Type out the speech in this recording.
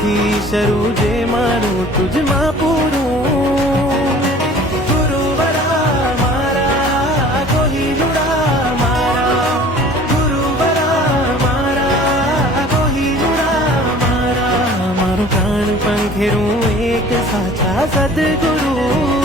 આજથી શરૂ જે મારું તુજમાં પૂરું ગુરુવરા મારા કોહિનુરા મારા ગુરુવરા મારા કોહિનુરા મારા મારું પ્રાણ પંખેરું એક સાચા સદગુરુ